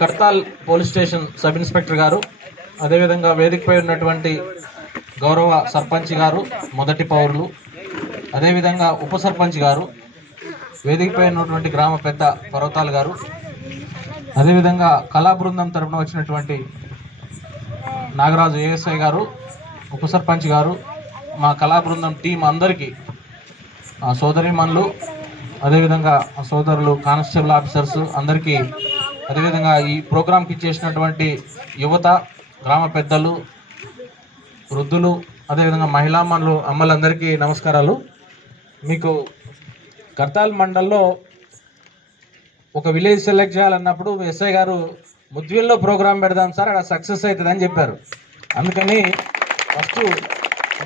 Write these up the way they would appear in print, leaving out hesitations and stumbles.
Kadthal police station sub inspector గారు, అదేవిధంగా వేదికపై ఉన్నటువంటి గౌరవ సర్పంచ్ గారు, మొదటి పౌరులు, అదేవిధంగా ఉప సర్పంచ్ గారు, వేదికపై ఉన్నటువంటి గ్రామ పెద్ద పర్వతాల్ గారు, అదేవిధంగా కళా బృందం తరపున వచ్చినటువంటి నాగరాజు ఏఎస్ఐ గారు, ఉప సర్పంచ్ గారు, మా కళా బృందం టీం అందరికీ, సోదరీమణులు, అదేవిధంగా సోదరులు కానిస్టేబుల్ ఆఫీసర్స్ అందరికీ, అదేవిధంగా ఈ ప్రోగ్రాంకి ఇచ్చేసినటువంటి యువత, గ్రామ పెద్దలు, వృద్ధులు, అదేవిధంగా మహిళామణులు, అమ్మలందరికీ నమస్కారాలు. మీకు కర్తాల్ మండల్లో ఒక విలేజ్ సెలెక్ట్ చేయాలన్నప్పుడు ఎస్ఐ గారు ముద్విల్లో ప్రోగ్రాం పెడదాం సార్, అక్కడ సక్సెస్ అవుతుందని చెప్పారు. అందుకని ఫస్ట్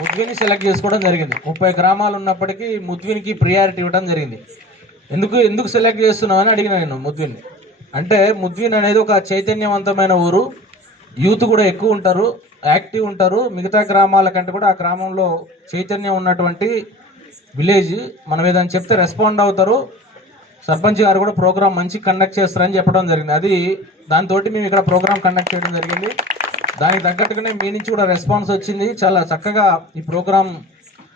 ముద్విని సెలెక్ట్ చేసుకోవడం జరిగింది. 30 గ్రామాలు ఉన్నప్పటికీ ముద్వినికి ప్రియారిటీ ఇవ్వడం జరిగింది. ఎందుకు సెలెక్ట్ చేస్తున్నామని అడిగిన నేను ముద్విని. అంటే ముద్విన్ అనేది ఒక చైతన్యవంతమైన ఊరు, యూత్ కూడా ఎక్కువ ఉంటారు, యాక్టివ్ ఉంటారు. మిగతా గ్రామాల కంటే కూడా ఆ గ్రామంలో చైతన్యం ఉన్నటువంటి విలేజ్. మనం ఏదైనా చెప్తే రెస్పాండ్ అవుతారు. సర్పంచ్ గారు కూడా ప్రోగ్రామ్ మంచి కండక్ట్ చేస్తారని చెప్పడం జరిగింది. దాంతో మేము ఇక్కడ ప్రోగ్రామ్ కండక్ట్ చేయడం జరిగింది. దానికి తగ్గట్టుగానే మీ నుంచి కూడా రెస్పాన్స్ వచ్చింది. చాలా చక్కగా ఈ ప్రోగ్రామ్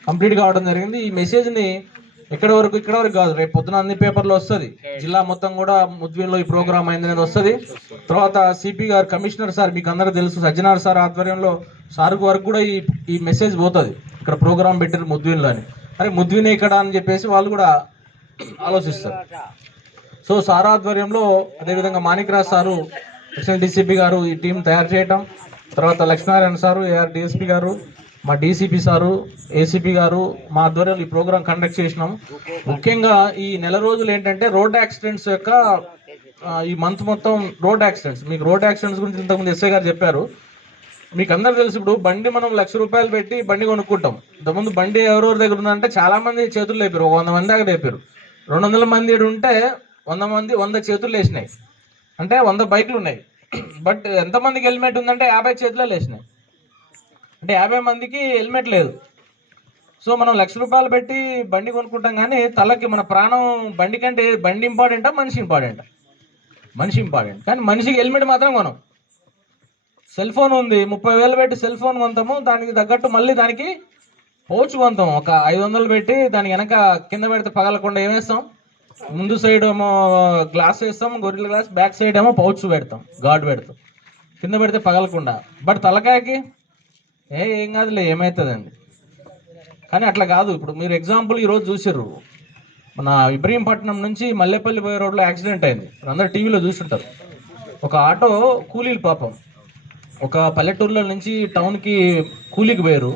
కంప్లీట్ కావడం జరిగింది. ఈ మెసేజ్ని ఇక్కడ వరకు కాదు, రేపు పొద్దున అన్ని పేపర్లో వస్తుంది. జిల్లా మొత్తం కూడా ముద్విన్లో ఈ ప్రోగ్రామ్ అయింది అనేది వస్తుంది. తర్వాత సిపి గారు, కమిషనర్ సార్, మీకు అందరూ తెలుసు, సజ్జనార్ సార్ ఆధ్వర్యంలో సార్ వరకు కూడా ఈ మెసేజ్ పోతుంది. ఇక్కడ ప్రోగ్రామ్ పెట్టారు ముద్విన్లో అని. అరే ముద్వినే ఇక్కడ అని చెప్పేసి వాళ్ళు కూడా ఆలోచిస్తారు. సో సార్ ఆధ్వర్యంలో, అదేవిధంగా మాణిక్రాజ్ సారు, అడిషనల్ డీసీపీ గారు ఈ టీం తయారు చేయటం, తర్వాత లక్ష్మీనారాయణ సారు, ఏఆర్ డిఎస్పీ గారు, మా డీసీపీ సారు, ఏసీపీ గారు, మా ఆధ్వర్యంలో ఈ ప్రోగ్రాం కండక్ట్ చేసినాం. ముఖ్యంగా ఈ నెల రోజులు ఏంటంటే రోడ్ యాక్సిడెంట్స్ యొక్క ఈ మంత్ మొత్తం రోడ్ యాక్సిడెంట్స్. మీకు రోడ్ యాక్సిడెంట్స్ గురించి ఇంతకుముందు ఎస్ఐ గారు చెప్పారు. మీకు అందరు తెలుసు, ఇప్పుడు బండి మనం ₹1,00,000 పెట్టి బండి కొనుక్కుంటాం. ఇంతకుముందు బండి ఎవరెవరి దగ్గర ఉందంటే చాలా మంది చేతులు లేపారు, 100 మంది దాకా లేపారు. 200 మంది ఉంటే 100 చేతులు వేసినాయి, అంటే 100 బైకులు ఉన్నాయి. బట్ ఎంతమందికి హెల్మెట్ ఉందంటే 50 చేతులు వేసినాయి, అంటే 50 మందికి హెల్మెట్ లేదు. సో మనం ₹1,00,000 పెట్టి బండి కొనుక్కుంటాం, కానీ తలకి మన ప్రాణం బండి కంటే బండి ఇంపార్టెంటా మనిషి ఇంపార్టెంటా? మనిషి ఇంపార్టెంట్. కానీ మనిషికి హెల్మెట్ మాత్రం కొనం. సెల్ ఫోన్ ఉంది, 30,000 పెట్టి సెల్ ఫోన్ కొంటాము, దానికి తగ్గట్టు మళ్ళీ దానికి పౌచ్ కొంటాం. ఒక 500 పెట్టి దానికి వెనక కింద పెడితే పగలకుండా ఏమేస్తాం, ముందు సైడ్ ఏమో గ్లాస్ వేస్తాం, గొర్రెల గ్లాస్, బ్యాక్ సైడ్ ఏమో పౌచ్ పెడతాం, గార్డ్ పెడతాం, కింద పెడితే పగలకుండా. బట్ తలకాయకి ఏం కాదులే, ఏమవుతుందండి. కానీ అట్లా కాదు. ఇప్పుడు మీరు ఎగ్జాంపుల్ ఈరోజు చూసారు, మన ఇబ్రహీంపట్నం నుంచి మల్లెపల్లి పోయే రోడ్లో యాక్సిడెంట్ అయింది, అందరూ టీవీలో చూస్తుంటారు. ఒక ఆటో కూలీలు, పాపం ఒక పల్లెటూరులో నుంచి టౌన్కి కూలీకి పోయారు.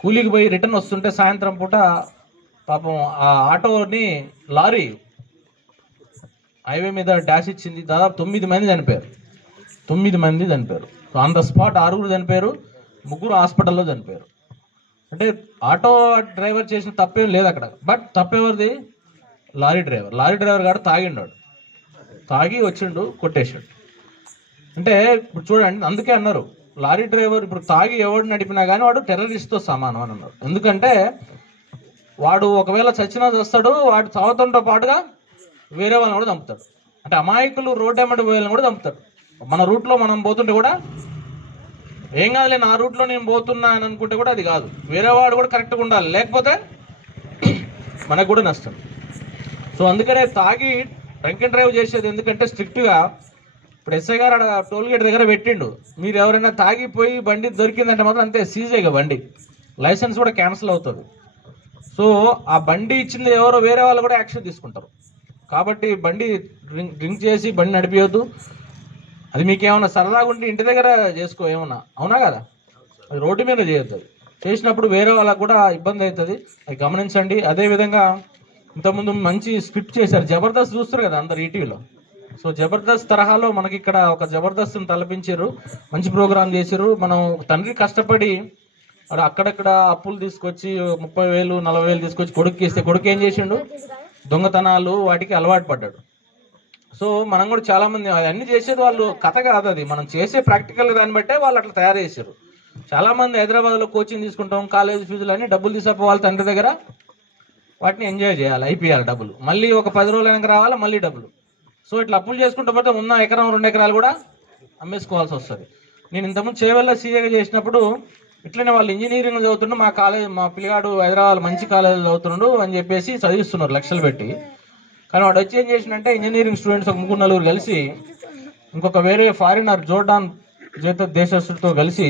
కూలీకి పోయి రిటర్న్ వస్తుంటే సాయంత్రం పూట పాపం ఆ ఆటోని లారీ హైవే మీద డాష్ ఇచ్చింది. దాదాపు 9 మంది చనిపోయారు. 9 మంది చనిపోయారు. ఆన్ ద స్పాట్ 6 చనిపోయారు, 3 హాస్పిటల్లో చనిపోయారు. అంటే ఆటో డ్రైవర్ చేసిన తప్పేం లేదు అక్కడ. బట్ తప్పెవరిది? లారీ డ్రైవర్ గారు తాగిండాడు, తాగి వచ్చిండు, కొట్టేశాడు. అంటే ఇప్పుడు చూడండి, అందుకే అన్నారు లారీ డ్రైవర్ ఇప్పుడు తాగి ఎవడు నడిపినా కానీ వాడు టెర్రరిస్ట్తో సమానం అని అన్నారు. ఎందుకంటే వాడు ఒకవేళ చచ్చినా చేస్తాడు, వాడు చావతంతో పాటుగా వేరే వాళ్ళని కూడా చంపుతాడు. అంటే అమాయకులు రోడ్డు ఎమ్మటి పోయేళ్ళని కూడా చంపుతాడు. మన రూట్లో మనం పోతుంటే కూడా ఏం కాదులే, నా రూట్లో నేను పోతున్నా అని అనుకుంటే కూడా అది కాదు, వేరే వాడు కూడా కరెక్ట్గా ఉండాలి, లేకపోతే మనకు కూడా నష్టం. సో అందుకనే తాగి డ్రంక్ అండ్ డ్రైవ్ చేసేది ఎందుకంటే స్ట్రిక్ట్గా, ఇప్పుడు ఎస్ఐ గారు టోల్ గేట్ దగ్గర పెట్టిండు, మీరు ఎవరైనా తాగిపోయి బండి దొరికిందంటే మాత్రం అంతే, సీజేగా బండి, లైసెన్స్ కూడా క్యాన్సిల్ అవుతుంది. సో ఆ బండి ఇచ్చింది ఎవరో వేరే వాళ్ళు కూడా యాక్షన్ తీసుకుంటారు. కాబట్టి బండి డ్రింక్ చేసి బండి నడిపియొద్దు. అది మీకేమన్నా సరదాగా ఉంటే ఇంటి దగ్గర చేసుకో, ఏమన్నా అవునా కదా, అది రోడ్డు మీద చేయొద్దు. చేసినప్పుడు వేరే వాళ్ళకు కూడా ఇబ్బంది అవుతుంది, అది గమనించండి. అదేవిధంగా ఇంతకుముందు మంచి స్క్రిప్ట్ చేశారు, జబర్దస్త్ చూస్తారు కదా అందరు ఈటీవీలో. సో జబర్దస్త్ తరహాలో మనకి ఇక్కడ ఒక జబర్దస్త్ని తలపించారు, మంచి ప్రోగ్రామ్ చేశారు. మనం తండ్రి కష్టపడి అక్కడక్కడ అప్పులు తీసుకొచ్చి 30,000 40,000 తీసుకొచ్చి కొడుకు ఇస్తే కొడుకు ఏం చేసిండు, దొంగతనాలు వాటికి అలవాటు పడ్డాడు. సో మనం కూడా చాలా మంది అవన్నీ చేసేది వాళ్ళు కథ కాదు, అది మనం చేసే ప్రాక్టికల్ దాన్ని బట్టే వాళ్ళు అట్లా తయారు చేశారు. చాలా మంది హైదరాబాద్లో కోచింగ్ తీసుకుంటాం, కాలేజ్ ఫీజులు అన్ని డబ్బులు తీసుకుపోవాలి తండ్రి దగ్గర, వాటిని ఎంజాయ్ చేయాలి, అయిపోయాలి డబ్బులు, మళ్ళీ ఒక 10 రోజులు వెనక రావాలి, మళ్ళీ డబ్బులు. సో ఇట్లా అప్పులు చేసుకుంటూ పోతే ఉన్న ఎకరం 2 ఎకరాలు కూడా అమ్మేసుకోవాల్సి వస్తుంది. నేను ఇంతకుముందు చేవెళ్ళ సీఏగా చేసినప్పుడు ఇట్లనే వాళ్ళు ఇంజనీరింగ్ చదువుతుండు, మా పిల్లగాడు హైదరాబాద్ మంచి కాలేజీలో చదువుతుండు అని చెప్పేసి చదివిస్తున్నారు లక్షలు పెట్టి. కానీ వాడు వచ్చి ఏం చేసిందంటే ఇంజనీరింగ్ స్టూడెంట్స్ ఒక 3-4 కలిసి ఇంకొక వేరే ఫారినర్ జోర్డాన్ దేశస్తుడితో కలిసి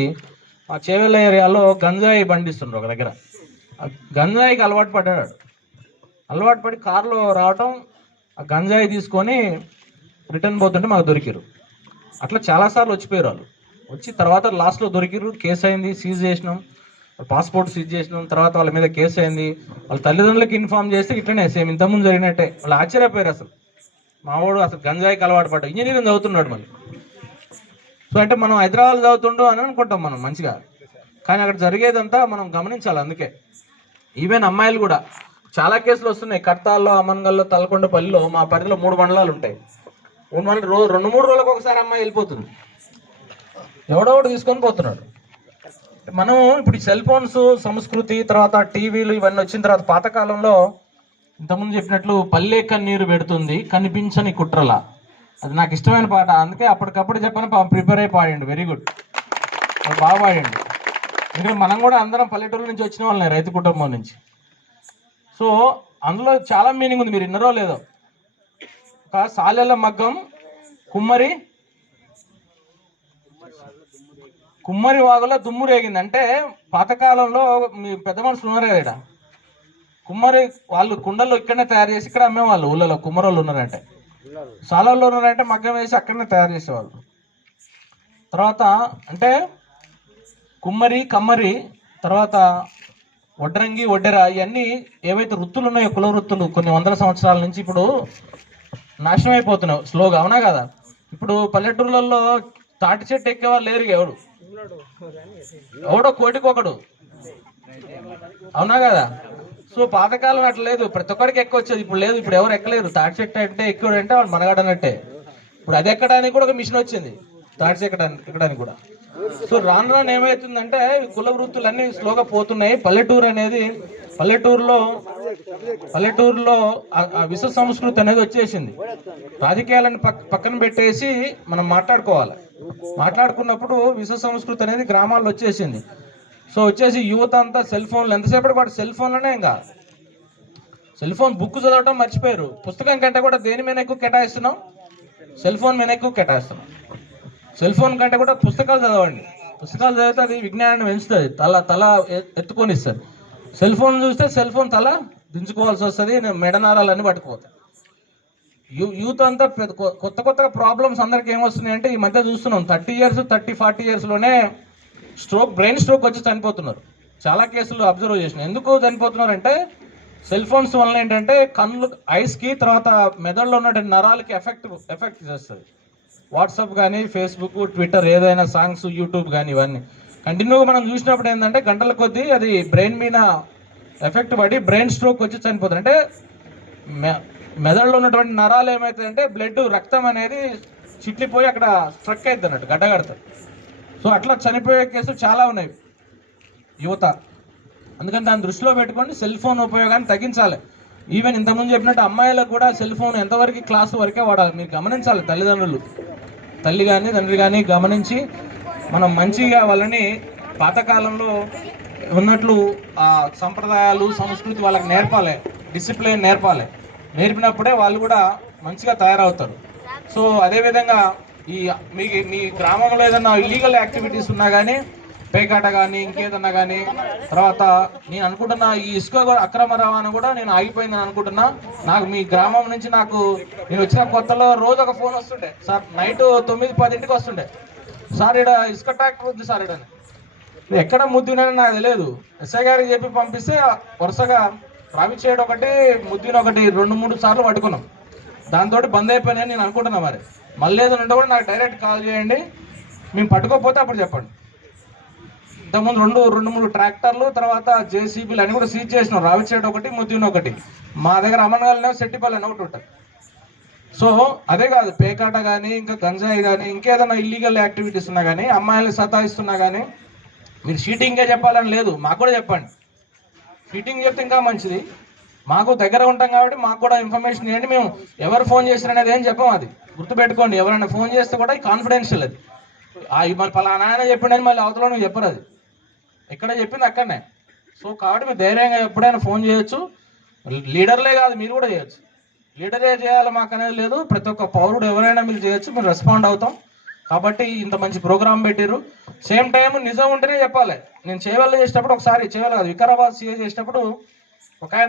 ఆ చేవెళ్ళ ఏరియాలో గంజాయి పండిస్తుండ్రు ఒక దగ్గర. గంజాయికి అలవాటు పడి కారులో రావటం, ఆ గంజాయి తీసుకొని రిటర్న్ పోతుంటే మాకు దొరికారు. అట్లా చాలాసార్లు వచ్చిపోయారు వాళ్ళు. వచ్చి తర్వాత లాస్ట్లో దొరికిరు, కేసు అయింది, సీజ్ చేసినాం, పాస్పోర్ట్ సీజ్ చేసినాం. తర్వాత వాళ్ళ మీద కేసు అయింది. వాళ్ళ తల్లిదండ్రులకి ఇన్ఫార్మ్ చేస్తే ఇట్లనే సేమ్ ఇంతకుముందు జరిగినట్టే. వాళ్ళు ఆశ్చర్యపోయారు, అసలు మావాడు అసలు గంజాయికి అలవాటు పడ్డా ఇంజనీరింగ్ చదువుతున్నాడు మళ్ళీ. సో అంటే మనం హైదరాబాద్ చదువుతుండో అని అనుకుంటాం మనం మంచిగా, కానీ అక్కడ జరిగేదంతా మనం గమనించాలి. అందుకే ఈవెన్ అమ్మాయిలు కూడా చాలా కేసులు వస్తున్నాయి. కర్తాల్లో, అమన్గల్లో, తలకొండపల్లిలో మా పరిధిలో 3 మండలాలు ఉంటాయి. 3 మండలం 2-3 రోజులకు ఒకసారి అమ్మాయి వెళ్ళిపోతుంది, ఎవడోడు తీసుకొని పోతున్నాడు. మనం ఇప్పుడు సెల్ ఫోన్స్ సంస్కృతి, తర్వాత టీవీలు ఇవన్నీ వచ్చిన తర్వాత పాతకాలంలో ఇంతకుముందు చెప్పినట్లు పల్లె కన్నీరు పెడుతుంది కనిపించని కుట్రల, అది నాకు ఇష్టమైన పాట. అందుకే అప్పటికప్పుడు చెప్పని ప్రిపేర్ అయి పాడండి. వెరీ గుడ్, బాగా పాడండి. ఎందుకంటే మనం కూడా అందరం పల్లెటూరు నుంచి వచ్చిన వాళ్ళని, రైతు కుటుంబం నుంచి. సో అందులో చాలా మీనింగ్ ఉంది, మీరు విన్నరో లేదో. ఒక సాలెల మగ్గం కుమ్మరి వాగులో దుమ్ము రేగింది. అంటే పాతకాలంలో మీ పెద్ద మనుషులు ఉన్నారు కదా ఇక్కడ, కుమ్మరి వాళ్ళు కుండలు ఇక్కడనే తయారు చేసి ఇక్కడ అమ్మేవాళ్ళు. ఊళ్ళలో కుమ్మరోళ్ళు ఉన్నారంటే, సాలల్లో ఉన్నారంటే మగ్గం వేసి అక్కడనే తయారు చేసేవాళ్ళు. తర్వాత అంటే కుమ్మరి, కమ్మరి, తర్వాత వడ్రంగి, వడ్డెర, ఇవన్నీ ఏవైతే వృత్తులు ఉన్నాయో, కుల వృత్తులు కొన్ని వందల సంవత్సరాల నుంచి ఇప్పుడు నాశనం అయిపోతున్నావు స్లోగా, అవునా కదా. ఇప్పుడు పల్లెటూర్లలో తాటి చెట్టు ఎక్కేవాళ్ళు లేరు, ఎవడో కోటికొకడు, అవునా కదా. సో పాతకాలం అట్లా లేదు, ప్రతి ఒక్కరికి ఎక్కొచ్చేది. ఇప్పుడు లేదు, ఇప్పుడు ఎవరు ఎక్కలేరు. తాటి చెట్టు అంటే ఎక్కువ అంటే వాడు మనగాడనట్టే. ఇప్పుడు అది ఎక్కడానికి కూడా ఒక మిషన్ వచ్చింది, తాటి చెట్టు ఎక్కడానికి కూడా. సో రాను ఏమవుతుందంటే కుల వృత్తులన్నీ స్లోగా పోతున్నాయి. పల్లెటూరులో ఆ విశ్వ సంస్కృతి అనేది వచ్చేసింది. రాజకీయాలను పక్కన పెట్టేసి మనం మాట్లాడుకున్నప్పుడు విశ్వ సంస్కృతి అనేది గ్రామాల్లో వచ్చేసింది. సో వచ్చేసి యువత అంతా సెల్ ఫోన్లు, ఎంతసేపటి పాటు సెల్ ఫోన్లోనే. ఇంకా సెల్ ఫోన్ బుక్ చదవటం మర్చిపోయారు. పుస్తకం కంటే కూడా దేని మీద ఎక్కువ కేటాయిస్తున్నాం, సెల్ ఫోన్ మీద ఎక్కువ కేటాయిస్తున్నాం. సెల్ ఫోన్ కంటే కూడా పుస్తకాలు చదవండి. పుస్తకాలు చదివితే అది విజ్ఞానాన్ని పెంచుతుంది, తల ఎత్తుకొని ఇస్తుంది. సెల్ ఫోన్ చూస్తే సెల్ ఫోన్ తల దించుకోవాల్సి వస్తుంది, మెడనారాలన్నీ పట్టుకుపోతాయి. యూత్ అంతా కొత్తగా ప్రాబ్లమ్స్ అందరికి ఏమొస్తున్నాయి అంటే ఈ మధ్య చూస్తున్నాం 30 years 40 yearsలోనే బ్రెయిన్ స్ట్రోక్ వచ్చి చనిపోతున్నారు. చాలా కేసులు అబ్జర్వ్ చేసినాం. ఎందుకు చనిపోతున్నారు అంటే సెల్ ఫోన్స్ వల్ల ఏంటంటే కళ్ళు, ఐస్కి, తర్వాత మెదడులో ఉన్న నరాలకి ఎఫెక్ట్ చేస్తుంది. వాట్సాప్ కానీ, ఫేస్బుక్, ట్విట్టర్, ఏదైనా సాంగ్స్, యూట్యూబ్ కానీ ఇవన్నీ కంటిన్యూగా మనం చూసినప్పుడు ఏంటంటే గంటల కొద్దీ అది బ్రెయిన్ మీద ఎఫెక్ట్ పడి బ్రెయిన్ స్ట్రోక్ వచ్చి చనిపోతుంది. అంటే మెదడులో ఉన్నటువంటి నరాలు ఏమవుతాయంటే రక్తం అనేది చిట్లిపోయి అక్కడ స్ట్రక్ అవుతుంది అన్నట్టు, గడ్డగడుతుంది. సో అట్లా చనిపోయే కేసులు చాలా ఉన్నాయి యువత. అందుకని దాన్ని దృష్టిలో పెట్టుకొని సెల్ ఫోన్ ఉపయోగాన్ని తగ్గించాలి. ఈవెన్ ఇంతకుముందు చెప్పినట్టు అమ్మాయిలకు కూడా సెల్ ఫోన్ ఎంతవరకు క్లాసు వరకే వాడాలి మీరు గమనించాలి. తల్లిదండ్రులు, తల్లి కానీ తండ్రి కానీ గమనించి మనం మంచిగా వాళ్ళని పాతకాలంలో ఉన్నట్లు ఆ సంప్రదాయాలు, సంస్కృతి వాళ్ళకి నేర్పాలి, డిసిప్లిన్ నేర్పాలి. నేర్పినప్పుడే వాళ్ళు కూడా మంచిగా తయారవుతారు. సో అదేవిధంగా మీ గ్రామంలో ఏదన్నా ఇల్లీగల్ యాక్టివిటీస్ ఉన్నా కానీ, పేకాట కానీ, ఇంకేదన్నా కానీ, తర్వాత నేను అనుకుంటున్నా ఈ ఇసుక అక్రమ రవాణా కూడా నేను ఆగిపోయిందని అనుకుంటున్నా. నాకు మీ గ్రామం నుంచి నేను వచ్చిన కొత్తలో రోజు ఒక ఫోన్ వస్తుండే సార్, నైట్ 9-10 వస్తుండే, సార్ ఇక్కడ ఇసుక ట్రాక్టర్ ఉంది సార్ ఇక్కడ. ఎక్కడ ముద్దినని నాకు తెలియదు. ఎస్ఐ గారికి చెప్పి పంపిస్తే వరుసగా రావిచేడు ఒకటి, ముద్దిన ఒకటి 2-3 సార్లు పట్టుకున్నాం. దాంతో బంద్ అయిపోయినాయని నేను అనుకుంటున్నా. మరి మళ్ళీ ఏదైనా ఉంటే కూడా నాకు డైరెక్ట్ కాల్ చేయండి, మేము పట్టుకోకపోతే అప్పుడు చెప్పండి. ఇంతకుముందు 2-3 ట్రాక్టర్లు, తర్వాత జేసీబీలు అన్ని కూడా సీజ్ చేసినాం. రావిచేడు ఒకటి, ముద్దిన ఒకటి. మా దగ్గర అమన్గాల్నే సెట్టిపల్లి ఒకటి ఉంటుంది. సో అదే కాదు, పేకాట కానీ, ఇంకా గంజాయి కానీ, ఇంకేదైనా ఇల్లీగల్ యాక్టివిటీస్ ఉన్నా కానీ, అమ్మాయిలు సతాయిస్తున్నా కానీ, మీరు షీటింగే చెప్పాలని లేదు, మాకు కూడా చెప్పండి. షీటింగ్ చెప్తే ఇంకా మంచిది. మాకు దగ్గర ఉంటాం కాబట్టి మాకు కూడా ఇన్ఫర్మేషన్ ఇవ్వండి. మేము ఎవరు ఫోన్ చేసిననేది ఏం చెప్పాం, అది గుర్తుపెట్టుకోండి. ఎవరైనా ఫోన్ చేస్తే కూడా కాన్ఫిడెన్షియల్ అది. మళ్ళీ పలానా ఆయన చెప్పిండని మళ్ళీ అవతల నువ్వు చెప్పరు, అది ఎక్కడ చెప్పింది అక్కడనే. సో కాబట్టి మీరు ధైర్యంగా ఎప్పుడైనా ఫోన్ చేయొచ్చు. లీడర్లే కాదు, మీరు కూడా చేయొచ్చు. లీడరే చేయాలి మాకు అనేది లేదు, ప్రతి ఒక్క పౌరుడు ఎవరైనా మీరు చేయొచ్చు, మీరు రెస్పాండ్ అవుతాం. కాబట్టి ఇంత మంచి ప్రోగ్రామ్ పెట్టిర్రు. సేమ్ టైం నిజం ఉంటేనే చెప్పాలి. నేను చేవెళ్ళ చేసేటప్పుడు ఒకసారి, చేవెళ్ళ కాదు వికారాబాద్ సీఏ చేసేటప్పుడు ఒక